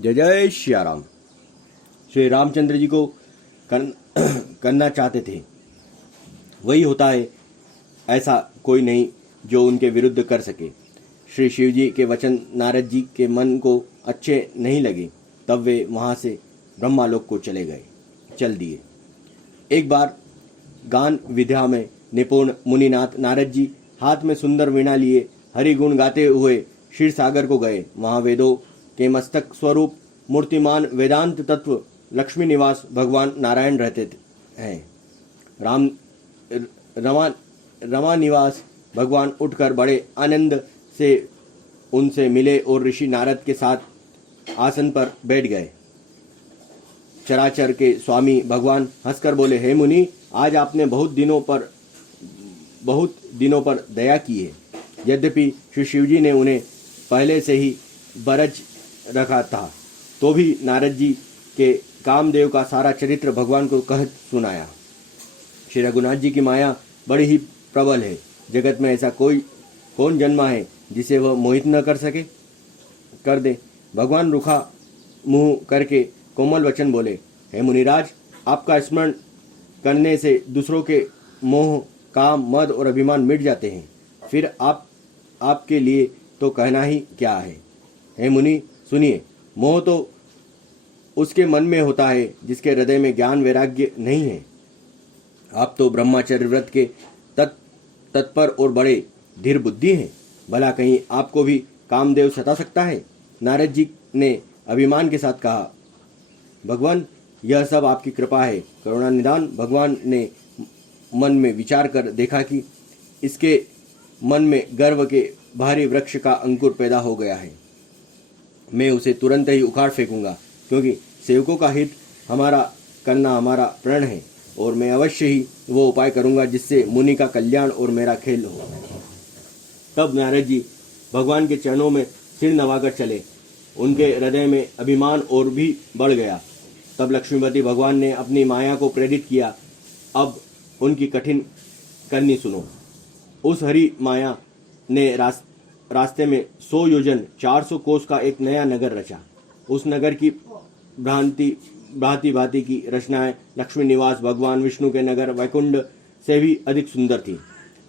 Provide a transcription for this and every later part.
जय जय श्री राम। श्री रामचंद्र जी को करना चाहते थे वही होता है, ऐसा कोई नहीं जो उनके विरुद्ध कर सके। श्री शिव जी के वचन नारद जी के मन को अच्छे नहीं लगे, तब वे वहाँ से ब्रह्मालोक को चल दिए। एक बार गान विद्या में निपुण मुनिनाथ नारद जी हाथ में सुंदर वीणा लिए हरि गुण गाते हुए क्षीर सागर को गए। वहाँ वेदों के मस्तक स्वरूप मूर्तिमान वेदांत तत्व लक्ष्मी निवास भगवान नारायण रहते हैं। रमा निवास भगवान उठकर बड़े आनंद से उनसे मिले और ऋषि नारद के साथ आसन पर बैठ गए। चराचर के स्वामी भगवान हंसकर बोले, हे मुनि, आज आपने बहुत दिनों पर दया की है। यद्यपि श्री शिवजी ने उन्हें पहले से ही बरज रखा था, तो भी नारद जी के कामदेव का सारा चरित्र भगवान को कह सुनाया। श्री रघुनाथ जी की माया बड़ी ही प्रबल है। जगत में ऐसा कौन जन्मा है जिसे वह मोहित न कर दे। भगवान रुखा मुंह करके कोमल वचन बोले, हे मुनिराज, आपका स्मरण करने से दूसरों के मोह, काम, मद और अभिमान मिट जाते हैं। फिर आपके लिए तो कहना ही क्या है। हे मुनि सुनिए, मोह तो उसके मन में होता है जिसके हृदय में ज्ञान वैराग्य नहीं है। आप तो ब्रह्मचर्य व्रत के तत्पर और बड़े धीर बुद्धि हैं। भला कहीं आपको भी कामदेव सता सकता है? नारद जी ने अभिमान के साथ कहा, भगवान, यह सब आपकी कृपा है। करुणा निदान भगवान ने मन में विचार कर देखा कि इसके मन में गर्व के भारी वृक्ष का अंकुर पैदा हो गया है। मैं उसे तुरंत ही उखाड़ फेंकूंगा, क्योंकि सेवकों का हित करना हमारा प्रण है, और मैं अवश्य ही वो उपाय करूंगा जिससे मुनि का कल्याण और मेरा खेल हो। तब नारद जी भगवान के चरणों में सिर नवाकर चले। उनके हृदय में अभिमान और भी बढ़ गया। तब लक्ष्मीपति भगवान ने अपनी माया को प्रेरित किया। अब उनकी कठिन करनी सुनो। उस हरि माया ने रास्ते में 100 योजन 400 कोस का एक नया नगर रचा। उस नगर की भांति भांति की रचनाएं लक्ष्मी निवास भगवान विष्णु के नगर वैकुंठ से भी अधिक सुंदर थी।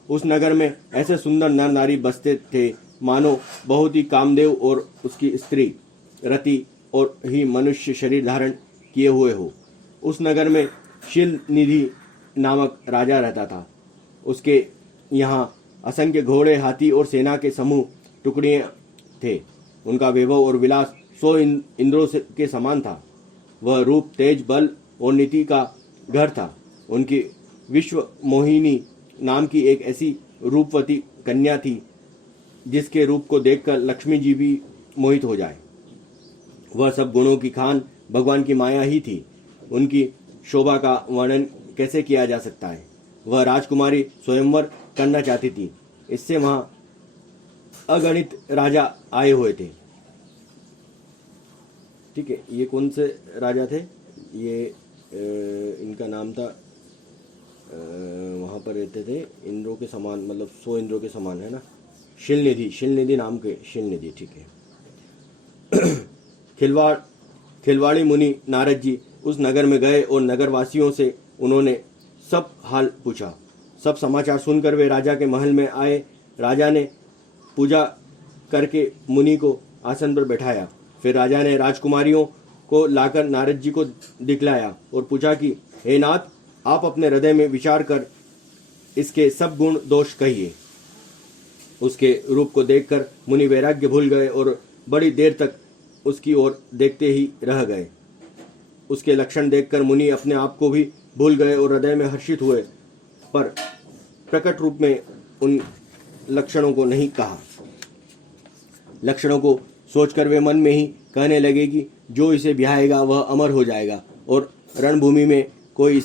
उस नगर में ऐसे सुंदर नर नारी बसते थे मानो बहुत ही कामदेव और उसकी स्त्री रति और ही मनुष्य शरीर धारण किए हुए हो। उस नगर में शिल निधि नामक राजा रहता था। उसके यहाँ असंख्य घोड़े, हाथी और सेना के समूह टुकड़ियाँ थे। उनका वैभव और विलास 100 इंद्रों के समान था। वह रूप, तेज, बल और नीति का घर था। उनकी विश्व मोहिनी नाम की एक ऐसी रूपवती कन्या थी जिसके रूप को देखकर लक्ष्मी जी भी मोहित हो जाए। वह सब गुणों की खान भगवान की माया ही थी। उनकी शोभा का वर्णन कैसे किया जा सकता है। वह राजकुमारी स्वयंवर करना चाहती थी। इससे वहां अगणित राजा आए हुए थे। ठीक है, ये कौन से राजा थे? ये इनका नाम था, वहाँ पर रहते थे इंद्रों के समान, मतलब 100 इंद्रों के समान है ना, शिलनिधि नाम के शिलनिधि। ठीक है। खिलवाड़ी मुनि नारद जी उस नगर में गए और नगरवासियों से उन्होंने सब हाल पूछा। सब समाचार सुनकर वे राजा के महल में आए। राजा ने पूजा करके मुनि को आसन पर बैठाया। फिर राजा ने राजकुमारियों को लाकर नारद जी को दिखलाया और पूछा कि हे नाथ, आप अपने हृदय में विचार कर इसके सब गुण दोष कहिए। उसके रूप को देखकर मुनि वैराग्य भूल गए और बड़ी देर तक उसकी ओर देखते ही रह गए। उसके लक्षण देखकर मुनि अपने आप को भी भूल गए और हृदय में हर्षित हुए, पर प्रकट रूप में उन लक्षणों को नहीं कहा। लक्षणों को सोचकर वे मन में ही कहने लगे कि जो इसे ब्याहेगा वह अमर हो जाएगा और रणभूमि में कोई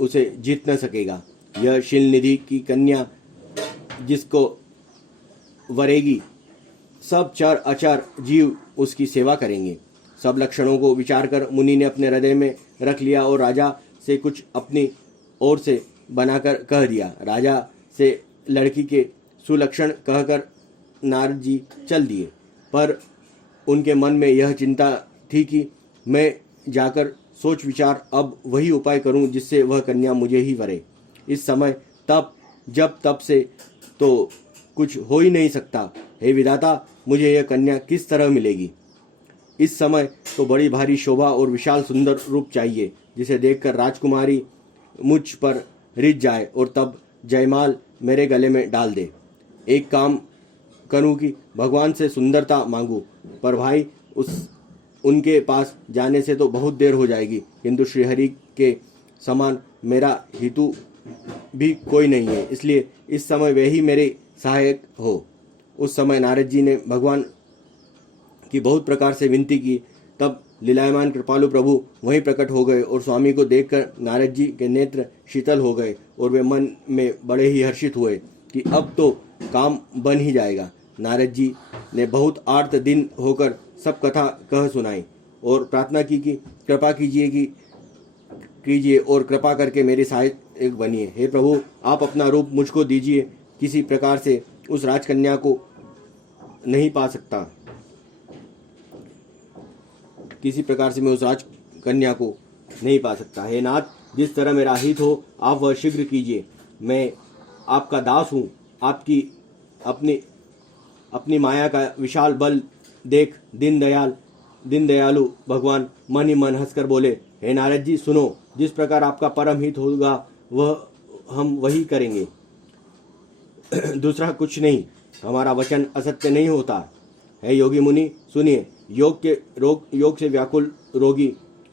उसे जीत न सकेगा। यह शिलनिधि की कन्या जिसको वरेगी, सब चर अचर जीव उसकी सेवा करेंगे। सब लक्षणों को विचार कर मुनि ने अपने हृदय में रख लिया और राजा से कुछ अपनी ओर से बनाकर कह दिया। राजा से लड़की के सुलक्षण कहकर नारद जी चल दिए, पर उनके मन में यह चिंता थी कि मैं जाकर सोच विचार अब वही उपाय करूं जिससे वह कन्या मुझे ही वरे। इस समय जब तब से तो कुछ हो ही नहीं सकता। हे विधाता, मुझे यह कन्या किस तरह मिलेगी? इस समय तो बड़ी भारी शोभा और विशाल सुंदर रूप चाहिए, जिसे देखकर राजकुमारी मुझ पर रिझ जाए और तब जयमाल मेरे गले में डाल दे। एक काम करूं कि भगवान से सुंदरता मांगू, पर भाई उनके पास जाने से तो बहुत देर हो जाएगी, किंतु श्रीहरि के समान मेरा हितु भी कोई नहीं है, इसलिए इस समय वे ही मेरे सहायक हो। उस समय नारद जी ने भगवान की बहुत प्रकार से विनती की। तब लीलायमान कृपालु प्रभु वहीं प्रकट हो गए और स्वामी को देखकर नारद जी के नेत्र शीतल हो गए और वे मन में बड़े ही हर्षित हुए कि अब तो काम बन ही जाएगा। नारद जी ने बहुत आर्त दिन होकर सब कथा कह सुनाई और प्रार्थना की कि कृपा कीजिए और कृपा करके मेरे सहायक बनिए। हे प्रभु, आप अपना रूप मुझको दीजिए, किसी प्रकार से उस राजकन्या को नहीं पा सकता, किसी प्रकार से मैं उस राजकन्या को नहीं पा सकता। हे नाथ, जिस तरह मेरा हित हो आप वह शीघ्र कीजिए। मैं आपका दास हूँ। आपकी अपनी माया का विशाल बल देख दीनदयालु भगवान मन ही मन हंसकर बोले, हे नारद जी सुनो, जिस प्रकार आपका परम हित होगा वह हम वही करेंगे, दूसरा कुछ नहीं। हमारा वचन असत्य नहीं होता। हे योगी मुनि सुनिए, योग से व्याकुल रोगी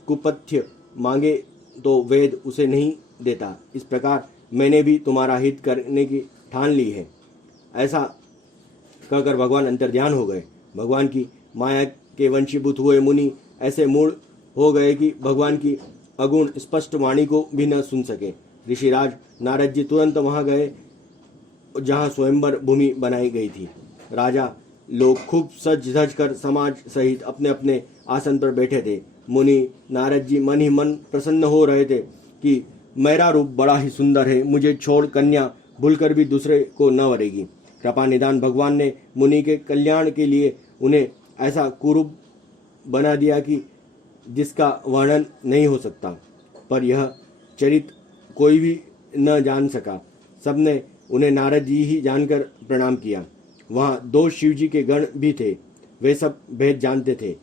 कुपथ्य मांगे तो वेद उसे नहीं देता। इस प्रकार मैंने भी तुम्हारा हित करने की ठान ली है। ऐसा कहकर भगवान अंतर्ध्यान हो गए। भगवान की माया के वंशीभूत हुए मुनि ऐसे मूढ़ हो गए कि भगवान की अगुण स्पष्ट वाणी को भी न सुन सके। ऋषिराज नारद जी तुरंत वहां गए जहां स्वयंवर भूमि बनाई गई थी। राजा लोग खूब सज धज कर समाज सहित अपने अपने आसन पर बैठे थे। मुनि नारद जी मन ही मन प्रसन्न हो रहे थे कि मेरा रूप बड़ा ही सुंदर है, मुझे छोड़ कन्या भूलकर भी दूसरे को न वरेगी। कृपा निदान भगवान ने मुनि के कल्याण के लिए उन्हें ऐसा कुरूप बना दिया कि जिसका वर्णन नहीं हो सकता, पर यह चरित्र कोई भी न जान सका। सबने उन्हें नारद जी ही जानकर प्रणाम किया। वहाँ 2 शिवजी के गण भी थे, वे सब भेद जानते थे।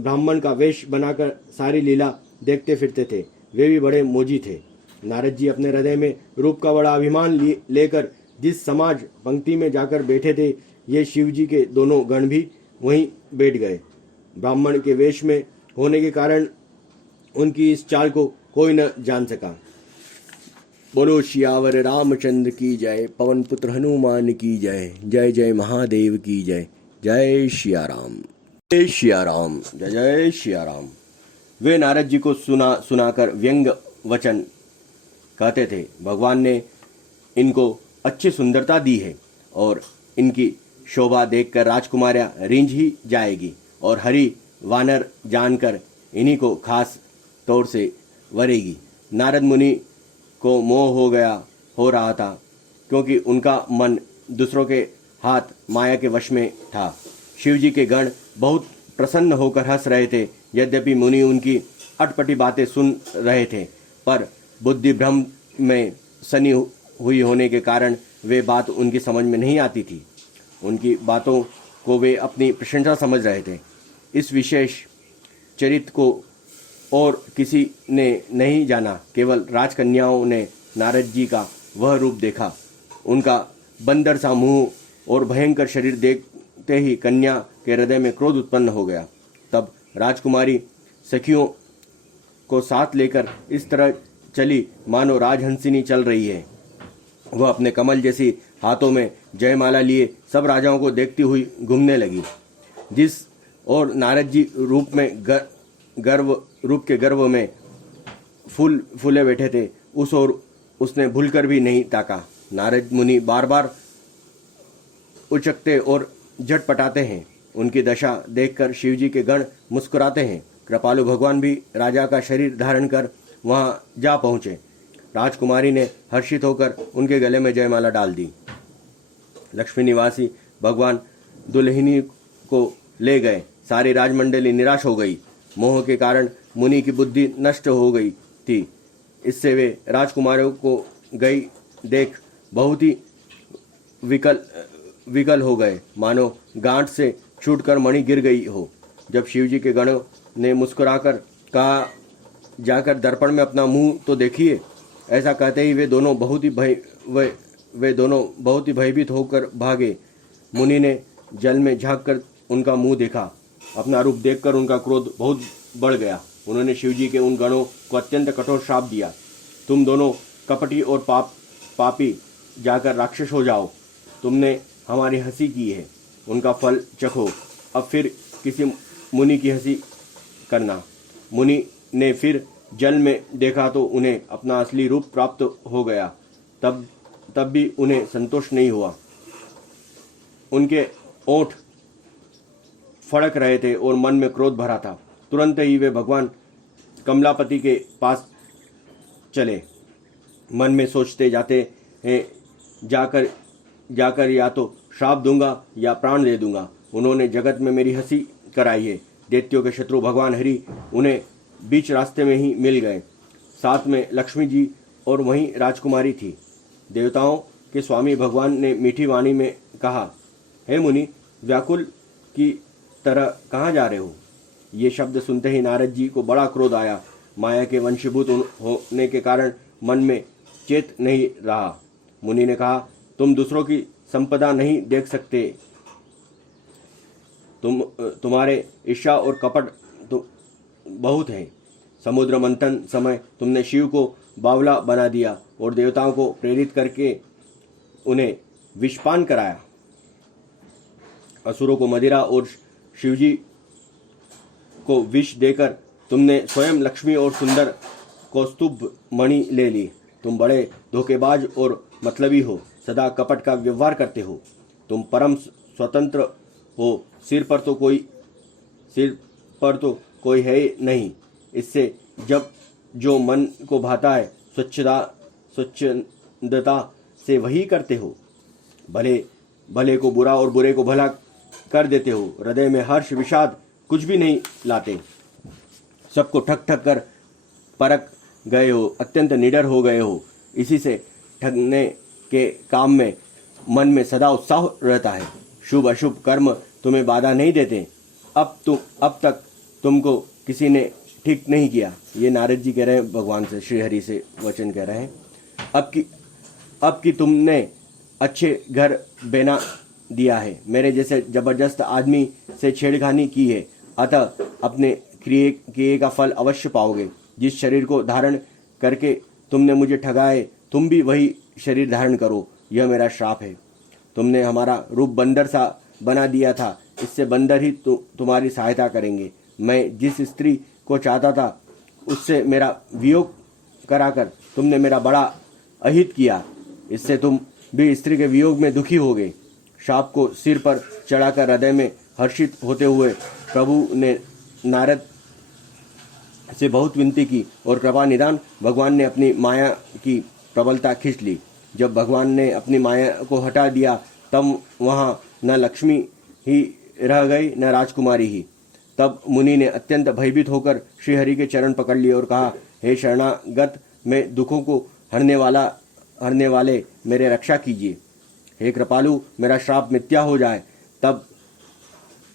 ब्राह्मण का वेश बनाकर सारी लीला देखते फिरते थे, वे भी बड़े मोजी थे। नारद जी अपने हृदय में रूप का बड़ा अभिमान लेकर जिस समाज पंक्ति में जाकर बैठे थे, ये शिवजी के दोनों गण भी वहीं बैठ गए। ब्राह्मण के वेश में होने के कारण उनकी इस चाल को कोई न जान सका। बोलो सियावर रामचंद्र की जय, पवन पुत्र हनुमान की जय, जय जय महादेव की जय, जय सिया राम, जय सिया राम, जय जय सिया राम। वे नारद जी को सुनाकर व्यंग वचन कहते थे। भगवान ने इनको अच्छी सुंदरता दी है और इनकी शोभा देखकर राजकुमारियां रिंझ ही जाएगी और हरि वानर जानकर इन्हीं को खास तौर से वरेगी। नारद मुनि को मोह हो रहा था, क्योंकि उनका मन दूसरों के हाथ माया के वश में था। शिवजी के गण बहुत प्रसन्न होकर हंस रहे थे। यद्यपि मुनि उनकी अटपटी बातें सुन रहे थे, पर बुद्धि भ्रम में सनी हुई होने के कारण वे बात उनकी समझ में नहीं आती थी। उनकी बातों को वे अपनी प्रशंसा समझ रहे थे। इस विशेष चरित्र को और किसी ने नहीं जाना, केवल राजकन्याओं ने नारद जी का वह रूप देखा। उनका बंदर सा मुंह और भयंकर शरीर देखते ही कन्या के हृदय में क्रोध उत्पन्न हो गया। तब राजकुमारी सखियों को साथ लेकर इस तरह चली मानो राजहंसिनी चल रही है। वह अपने कमल जैसी हाथों में जयमाला लिए सब राजाओं को देखती हुई घूमने लगी। जिस और नारद जी रूप के गर्व में फूले बैठे थे, उस और उसने भूलकर भी नहीं ताका। नारद मुनि बार बार उचकते और झटपटाते हैं। उनकी दशा देखकर शिवजी के गण मुस्कुराते हैं। कृपालु भगवान भी राजा का शरीर धारण कर वहां जा पहुंचे। राजकुमारी ने हर्षित होकर उनके गले में जयमाला डाल दी। लक्ष्मी निवासी भगवान दुल्हनी को ले गए सारी राजमंडली निराश हो गई। मोह के कारण मुनि की बुद्धि नष्ट हो गई थी। इससे वे राजकुमारों को गई देख बहुत ही विकल हो गए, मानो गांठ से छूटकर मणि गिर गई हो। जब शिवजी के गणों ने मुस्कुराकर कहा, जाकर दर्पण में अपना मुंह तो देखिए। ऐसा कहते ही वे दोनों बहुत ही भयभीत होकर भागे। मुनि ने जल में झांककर उनका मुंह देखा। अपना रूप देखकर उनका क्रोध बहुत बढ़ गया। उन्होंने शिवजी के उन गणों को अत्यंत कठोर श्राप दिया, तुम दोनों कपटी और पापी, जाकर राक्षस हो जाओ। तुमने हमारी हंसी की है, उनका फल चखो। अब फिर किसी मुनि की हंसी करना। मुनि ने फिर जल में देखा तो उन्हें अपना असली रूप प्राप्त हो गया। तब भी उन्हें संतोष नहीं हुआ। उनके ओंठ फड़क रहे थे और मन में क्रोध भरा था। तुरंत ही वे भगवान कमलापति के पास चले। मन में सोचते जाते हैं, जाकर या तो श्राप दूंगा या प्राण दे दूंगा। उन्होंने जगत में मेरी हंसी कराई है। दैत्यों के शत्रु भगवान हरि उन्हें बीच रास्ते में ही मिल गए। साथ में लक्ष्मी जी और वहीं राजकुमारी थी। देवताओं के स्वामी भगवान ने मीठी वाणी में कहा, हे मुनि, व्याकुल की तरह कहाँ जा रहे हो? ये शब्द सुनते ही नारद जी को बड़ा क्रोध आया। माया के वंशीभूत होने के कारण मन में चेत नहीं रहा। मुनि ने कहा, तुम दूसरों की संपदा नहीं देख सकते। तुम्हारे ईर्ष्या और कपट बहुत है। समुद्र मंथन समय तुमने शिव को बावला बना दिया और देवताओं को प्रेरित करके उन्हें विषपान कराया। असुरों को मदिरा और शिवजी को विष देकर तुमने स्वयं लक्ष्मी और सुंदर कौस्तुभ मणि ले ली। तुम बड़े धोखेबाज और मतलबी हो, सदा कपट का व्यवहार करते हो। तुम परम स्वतंत्र हो, सिर पर तो कोई है नहीं। इससे जब जो मन को भाता है स्वच्छंदता से वही करते हो। भले को बुरा और बुरे को भला कर देते हो। हृदय में हर्ष विषाद कुछ भी नहीं लाते। सबको ठग कर परख गए हो, अत्यंत निडर हो गए हो। इसी से ठगने के काम में मन में सदा उत्साह रहता है। शुभ अशुभ कर्म तुम्हें बाधा नहीं देते। अब तक तुमको किसी ने ठीक नहीं किया। ये नारद जी कह रहे हैं, भगवान से, श्री हरि से वचन कह रहे हैं। अब की तुमने अच्छे घर बना दिया है, मेरे जैसे जबरदस्त आदमी से छेड़खानी की है, अतः अपने किए का फल अवश्य पाओगे। जिस शरीर को धारण करके तुमने मुझे ठगाए, तुम भी वही शरीर धारण करो। यह मेरा श्राप है। तुमने हमारा रूप बंदर सा बना दिया था, इससे बंदर ही तुम्हारी सहायता करेंगे। मैं जिस स्त्री को चाहता था उससे मेरा वियोग कराकर तुमने मेरा बड़ा अहित किया। इससे तुम भी स्त्री के वियोग में दुखी होगे। शाप को सिर पर चढ़ाकर हृदय में हर्षित होते हुए प्रभु ने नारद से बहुत विनती की और कृपा निदान भगवान ने अपनी माया की प्रबलता खींच ली। जब भगवान ने अपनी माया को हटा दिया तब वहाँ न लक्ष्मी ही रह गई न राजकुमारी ही। तब मुनि ने अत्यंत भयभीत होकर श्रीहरि के चरण पकड़ लिए और कहा, हे शरणागत, मैं दुखों को हरने वाले मेरे रक्षा कीजिए। हे कृपालु, मेरा श्राप मिथ्या हो जाए। तब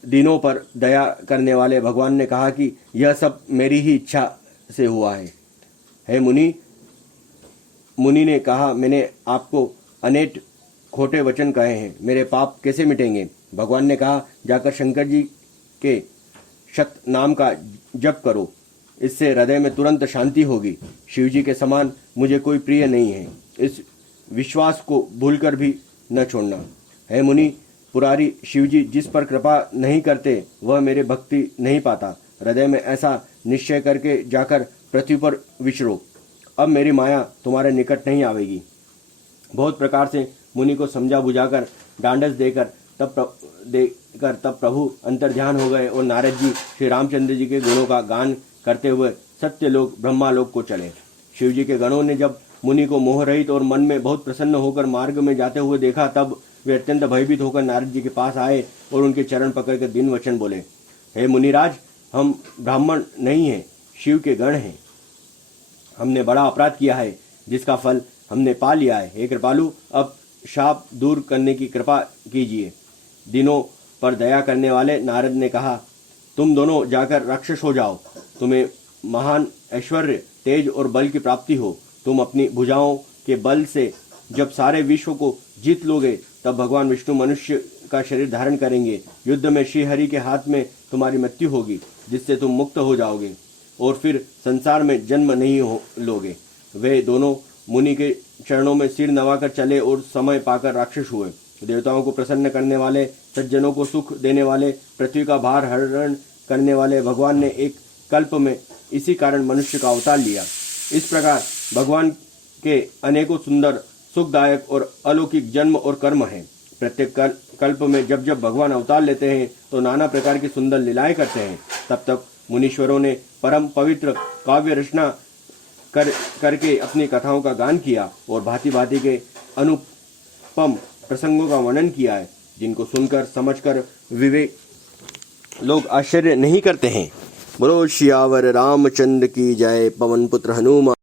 दिनों पर दया करने वाले भगवान ने कहा कि यह सब मेरी ही इच्छा से हुआ है। हे मुनि ने कहा, मैंने आपको अनेक खोटे वचन कहे हैं, मेरे पाप कैसे मिटेंगे? भगवान ने कहा, जाकर शंकर जी के शत नाम का जप करो, इससे हृदय में तुरंत शांति होगी। शिवजी के समान मुझे कोई प्रिय नहीं है, इस विश्वास को भूलकर भी न छोड़ना। हे मुनि, पुरारी शिवजी जिस पर कृपा नहीं करते वह मेरे भक्ति नहीं पाता। हृदय में ऐसा निश्चय करके जाकर पृथ्वी पर विचरो। अब मेरी माया तुम्हारे निकट नहीं आवेगी। बहुत प्रकार से मुनि को समझा बुझाकर डांडस देकर तब प्रभु अंतर्ध्यान हो गए और नारद जी श्री रामचंद्र जी के गुणों का गान करते हुए सत्यलोक ब्रह्मालोक को चले। शिव जी के गणों ने जब मुनि को मोह रहित और मन में बहुत प्रसन्न होकर मार्ग में जाते हुए देखा, तब वे अत्यंत भयभीत होकर नारद जी के पास आए और उनके चरण पकड़कर दिन वचन बोले। हे मुनिराज, हम ब्राह्मण नहीं हैं, शिव के गण हैं। हमने बड़ा अपराध किया है जिसका फल हमने पा लिया है। हे कृपालु, अब शाप दूर करने की कृपा कीजिए। दिनों पर दया करने वाले नारद ने कहा, तुम दोनों जाकर राक्षस हो जाओ। तुम्हें महान ऐश्वर्य, तेज और बल की प्राप्ति हो। तुम अपनी भुजाओं के बल से जब सारे विश्व को जीत लोगे, तब भगवान विष्णु मनुष्य का शरीर धारण करेंगे। युद्ध में श्री हरि के हाथ में तुम्हारी मृत्यु होगी, जिससे तुम मुक्त हो जाओगे और फिर संसार में जन्म नहीं लोगे। वे दोनों मुनि के चरणों में सिर नवाकर चले और समय पाकर राक्षस हुए। देवताओं को प्रसन्न करने वाले, सज्जनों को सुख देने वाले, पृथ्वी का भार हरण करने वाले भगवान ने एक कल्प में इसी कारण मनुष्य का अवतार लिया। इस प्रकार भगवान के अनेकों सुंदर, सुखदायक और अलौकिक जन्म और कर्म हैं। प्रत्येक कल्प में जब जब भगवान अवतार लेते हैं तो नाना प्रकार की सुंदर लीलाएं करते हैं। तब तक मुनीश्वरों ने परम पवित्र काव्य रचना करके अपनी कथाओं का गान किया और भांति भांति के अनुपम प्रसंगों का वर्णन किया है, जिनको सुनकर समझकर विवेक लोग आश्चर्य नहीं करते हैं। बोलो सियावर रामचंद्र की जय। पवन पुत्र हनुमान।